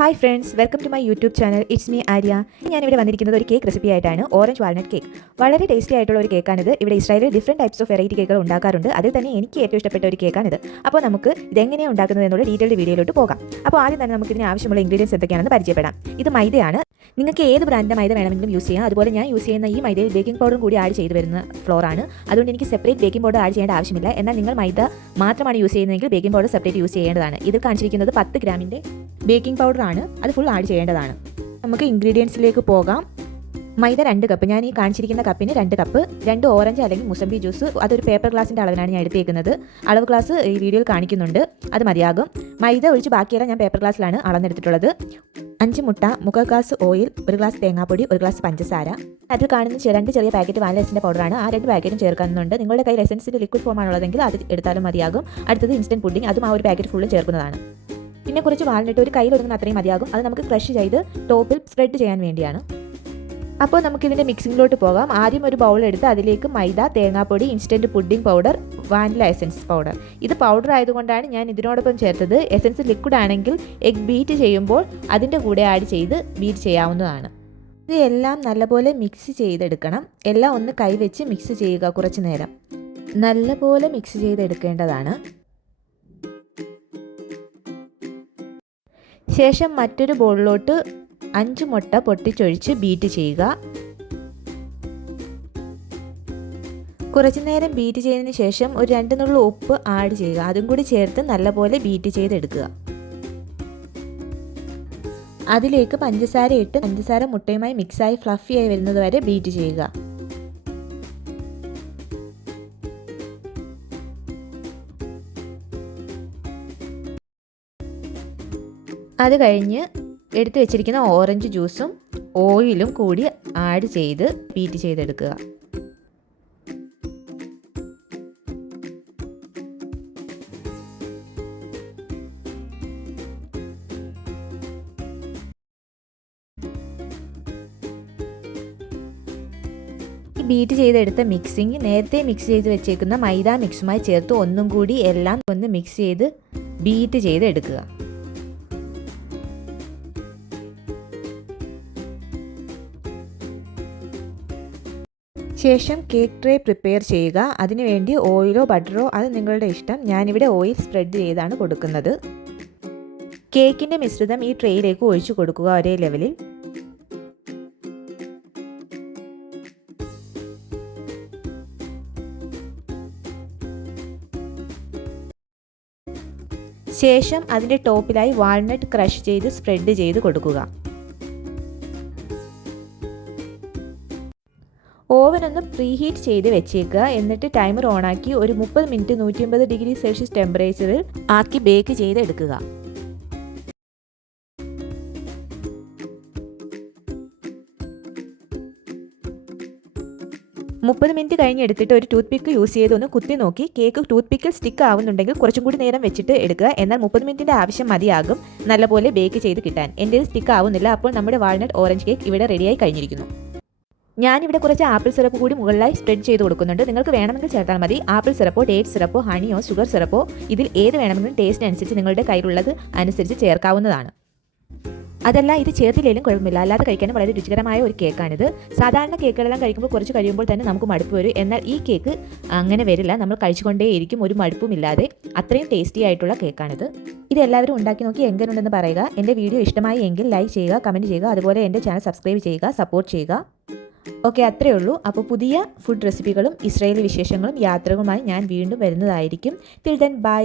Hi friends, welcome to my YouTube channel. It's me Arya. ഞാനിവിടെ വന്നിരിക്കുന്നത് ഒരു കേക്ക് റെസിപ്പി ആയിട്ടാണ്. Orange walnut cake. വളരെ ടേസ്റ്റി ആയിട്ടുള്ള ഒരു കേക്കാണിത്. ഇവിടെ ഇസ്രായേലിൽ ഡിഫറെൻറ്റ് ടൈപ്സ് ഓഫ് വെറൈറ്റി കേക്കുകൾ ഉണ്ടാക്കാറുണ്ട്. അതിൽ തന്നെ എനിക്ക് ഏറ്റവും ഇഷ്ടപ്പെട്ട ഒരു കേക്കാണിത്. അപ്പോൾ നമുക്ക് ഇതെങ്ങനെയാണ് ഉണ്ടാക്കുന്നത് എന്നുള്ള ഡീറ്റെയിൽഡ് വീഡിയോയിലോട്ട് പോകാം. അപ്പോൾ ആദ്യം തന്നെ നമുക്ക് ഇതിന് ആവശ്യമുള്ള ഇൻഗ്രീഡിയൻസ് എന്തൊക്കെയാണെന്ന് പരിചയപ്പെടാം. ഇത് മൈദയാണ്. നിങ്ങൾക്ക് ഏത് ബ്രാൻഡിൻ്റെ മൈദ വേണമെങ്കിലും യൂസ് ചെയ്യാം. അതുപോലെ ഞാൻ യൂസ് ചെയ്യുന്ന ഈ മൈദയിൽ ബേക്കിംഗ് പൗഡറും കൂടി ആഡ് ചെയ്ത് വരുന്ന ഫ്ലോറാണ്. അതുകൊണ്ട് എനിക്ക് സെപ്പറേറ്റ് ബേക്കിംഗ് പൗഡർ ആഡ് ചെയ്യേണ്ട ആവശ്യമില്ല. എന്നാൽ നിങ്ങൾ മൈദ മാത്രമാണ് യൂസ് ചെയ്യുന്നതെങ്കിൽ ബേക്കിംഗ് പൗഡർ സെപ്പറേറ്റ് യൂസ് ചെയ്യേണ്ടതാണ്. ഇതിൽ കാണിച്ചിരിക്കുന്നത് 10 ഗ്രാമിൻ്റെ ബേക്കിംഗ് പൗഡറാണ്. അത് ഫുൾ ആഡ് ചെയ്യേണ്ടതാണ്. നമുക്ക് ഇൻഗ്രീഡിയൻസിലേക്ക് പോകാം. മൈദ 2 കപ്പ്. ഞാൻ ഈ കാണിച്ചിരിക്കുന്ന കപ്പിന് 2 കപ്പ്. 2 ഓറഞ്ച് അല്ലെങ്കിൽ മുസംബി ജ്യൂസ്. അതൊരു പേപ്പർ ഗ്ലാസിൻ്റെ അളവിലാണ് ഞാൻ എടുത്തേക്കുന്നത്. അളവ് ഗ്ലാസ് ഈ വീഡിയോയിൽ കാണിക്കുന്നുണ്ട്. അത് മതിയാകും. മൈദ ഒഴിച്ച് ബാക്കിയെല്ലാം ഞാൻ പേപ്പർ ഗ്ലാസ്സിലാണ് അളന്നെടുത്തിട്ടുള്ളത്. 5 മുട്ട, 1/4 ഗ്ലാസ് ഓയിൽ, 1 ഗ്ലാസ് തേങ്ങാപ്പൊടി, 1 ഗ്ലാസ് പഞ്ചസാര. അതിൽ കാണുന്ന 2 ചെറിയ പാക്കറ്റ് വാനില എസൻസിൻ്റെ പൗഡറാണ്. ആ 2 പാക്കറ്റും ചേർക്കുന്നുണ്ട്. നിങ്ങളുടെ കയ്യിൽ എസൻസിൻ്റെ ലിക്വിഡ് ഫോം ആണുള്ളതെങ്കിൽ അത് എടുത്താലും മതിയാകും. അടുത്തത് ഇൻസ്റ്റൻറ്റ് പുഡിംഗ്. അതും ആ ഒരു പാക്കറ്റ് ഫുള്ള് ചേർക്കുന്നതാണ്. പിന്നെ കുറച്ച് വാൽനട്ട്, ഒരു കയ്യിൽ ഒതുങ്ങുന്ന അത്രയും മതിയാകും. അത് നമുക്ക് ക്രഷ് ചെയ്ത് ടോപ്പിൽ സ്പ്രെഡ് ചെയ്യാൻ വേണ്ടിയാണ്. അപ്പോൾ നമുക്കിതിൻ്റെ മിക്സിങ്ങിലോട്ട് പോകാം. ആദ്യം ഒരു ബൗൾ എടുത്ത് അതിലേക്ക് മൈദ, തേങ്ങാപ്പൊടി, instant pudding powder, vanilla essence powder. ഇത് പൗഡർ ആയതുകൊണ്ടാണ് ഞാൻ ഇതിനോടൊപ്പം ചേർത്തത്. എസൻസ് ലിക്വിഡ് ആണെങ്കിൽ എഗ് ബീറ്റ് ചെയ്യുമ്പോൾ അതിൻ്റെ കൂടെ ആഡ് ചെയ്ത് ബീറ്റ് ചെയ്യാവുന്നതാണ്. ഇത് എല്ലാം നല്ലപോലെ മിക്സ് ചെയ്തെടുക്കണം. എല്ലാം ഒന്ന് കൈവച്ച് മിക്സ് ചെയ്യുക. കുറച്ച് നേരം നല്ലപോലെ മിക്സ് ചെയ്തെടുക്കേണ്ടതാണ്. ശേഷം മറ്റൊരു ബൗളിലോട്ട് 5 മുട്ട പൊട്ടിച്ചൊഴിച്ച് ബീറ്റ് ചെയ്യുക. കുറച്ചു നേരം ബീറ്റ് ചെയ്തതിന് ശേഷം ഒരു 2 നുള്ളു ഉപ്പ് ആഡ് ചെയ്യുക. അതും കൂടി ചേർത്ത് നല്ലപോലെ ബീറ്റ് ചെയ്തെടുക്കുക. അതിലേക്ക് പഞ്ചസാര ഇട്ട് പഞ്ചസാര മുട്ടയുമായി മിക്സായി ഫ്ലഫിയായി വരുന്നത് വരെ ബീറ്റ് ചെയ്യുക. അത് കഴിഞ്ഞ് എടുത്തു വെച്ചിരിക്കുന്ന ഓറഞ്ച് ജ്യൂസും ഓയിലും കൂടി ആഡ് ചെയ്ത് ബീറ്റ് ചെയ്തെടുക്കുക. ബീറ്റ് ചെയ്തെടുത്ത മിക്സിങ് നേരത്തെ മിക്സ് ചെയ്ത് വെച്ചേക്കുന്ന മൈദ മിക്സുമായി ചേർത്ത് ഒന്നും കൂടി എല്ലാം ഒന്ന് മിക്സ് ചെയ്ത് ബീറ്റ് ചെയ്തെടുക്കുക. ശേഷം കേക്ക് ട്രേ പ്രിപ്പയർ ചെയ്യുക. അതിനുവേണ്ടി ഓയിലോ ബട്ടറോ അത് നിങ്ങളുടെ ഇഷ്ടം. ഞാനിവിടെ ഓയിൽ സ്പ്രെഡ് ചെയ്താണ് കൊടുക്കുന്നത്. കേക്കിൻ്റെ മിശ്രിതം ഈ ട്രേയിലേക്ക് ഒഴിച്ചു കൊടുക്കുക ഒരേ ലെവലിൽ. ശേഷം അതിൻ്റെ ടോപ്പിലായി വാൾനട്ട് ക്രഷ് ചെയ്ത് സ്പ്രെഡ് ചെയ്ത് കൊടുക്കുക. ഓവൻ ഒന്ന് പ്രീഹീറ്റ് ചെയ്ത് വെച്ചേക്കുക. എന്നിട്ട് ടൈമർ ഓണാക്കി ഒരു 30 മിനിറ്റ് 150 ഡിഗ്രി സെൽഷ്യസ് ടെമ്പറേച്ചറിൽ ആക്കി ബേക്ക് ചെയ്തെടുക്കുക. 30 മിനിറ്റ് കഴിഞ്ഞ് എടുത്തിട്ട് ഒരു ടൂത്ത് പിക്ക് യൂസ് ചെയ്ത് ഒന്ന് കുത്തി നോക്കി. കേക്ക് ടൂത്ത് പിക്കിൽ സ്റ്റിക്ക് ആവുന്നുണ്ടെങ്കിൽ കുറച്ചും കൂടി നേരം വെച്ചിട്ട് എടുക്കുക. എന്നാൽ 30 മിനിറ്റിൻ്റെ ആവശ്യം മതിയാകും നല്ലപോലെ ബേക്ക് ചെയ്ത് കിട്ടാൻ. എൻ്റെ സ്റ്റിക്ക് ആവുന്നില്ല. അപ്പോൾ നമ്മുടെ വാൾനട്ട് ഓറഞ്ച് കേക്ക് ഇവിടെ റെഡിയായി കഴിഞ്ഞിരിക്കുന്നു. ഞാനിവിടെ കുറച്ച് ആപ്പിൾ സിറപ്പ് കൂടി മുകളിലായി സ്പ്രെഡ് ചെയ്ത് കൊടുക്കുന്നുണ്ട്. നിങ്ങൾക്ക് വേണമെങ്കിൽ ചേർത്താൽ മതി. ആപ്പിൾ സിറപ്പോ, ഡേറ്റ് സിറപ്പോ, ഹണിയോ, ഷുഗർ സിറപ്പോ ഇതിൽ ഏത് വേണമെങ്കിലും ടേസ്റ്റിനനുസരിച്ച് നിങ്ങളുടെ കയ്യിലുള്ളത് അനുസരിച്ച് ചേർക്കാവുന്നതാണ്. അതല്ല ഇത് ചേർത്തില്ലെങ്കിലും കുഴപ്പമില്ല. അല്ലാതെ കഴിക്കാനും വളരെ രുചികരമായ ഒരു കേക്കാണിത്. സാധാരണ കേക്കുകളെല്ലാം കഴിക്കുമ്പോൾ കുറച്ച് കഴിയുമ്പോൾ തന്നെ നമുക്ക് മടുപ്പ് വരും. എന്നാൽ ഈ കേക്ക് അങ്ങനെ വരില്ല. നമ്മൾ കഴിച്ചുകൊണ്ടേയിരിക്കും, ഒരു മടുപ്പുമില്ലാതെ. അത്രയും ടേസ്റ്റി ആയിട്ടുള്ള കേക്കാണിത്. ഇത് എല്ലാവരും ഉണ്ടാക്കി നോക്കി എങ്ങനെയുണ്ടെന്ന് പറയുക. എൻ്റെ വീഡിയോ ഇഷ്ടമായി എങ്കിൽ ലൈക്ക് ചെയ്യുക, കമൻറ്റ് ചെയ്യുക. അതുപോലെ എൻ്റെ ചാനൽ സബ്സ്ക്രൈബ് ചെയ്യുക, സപ്പോർട്ട് ചെയ്യുക. ഓക്കെ, അത്രയേ ഉള്ളൂ. അപ്പോൾ പുതിയ ഫുഡ് റെസിപ്പികളും ഇസ്രായേലി വിശേഷങ്ങളും യാത്രകളുമായി ഞാൻ വീണ്ടും വരുന്നതായിരിക്കും. Till then bye.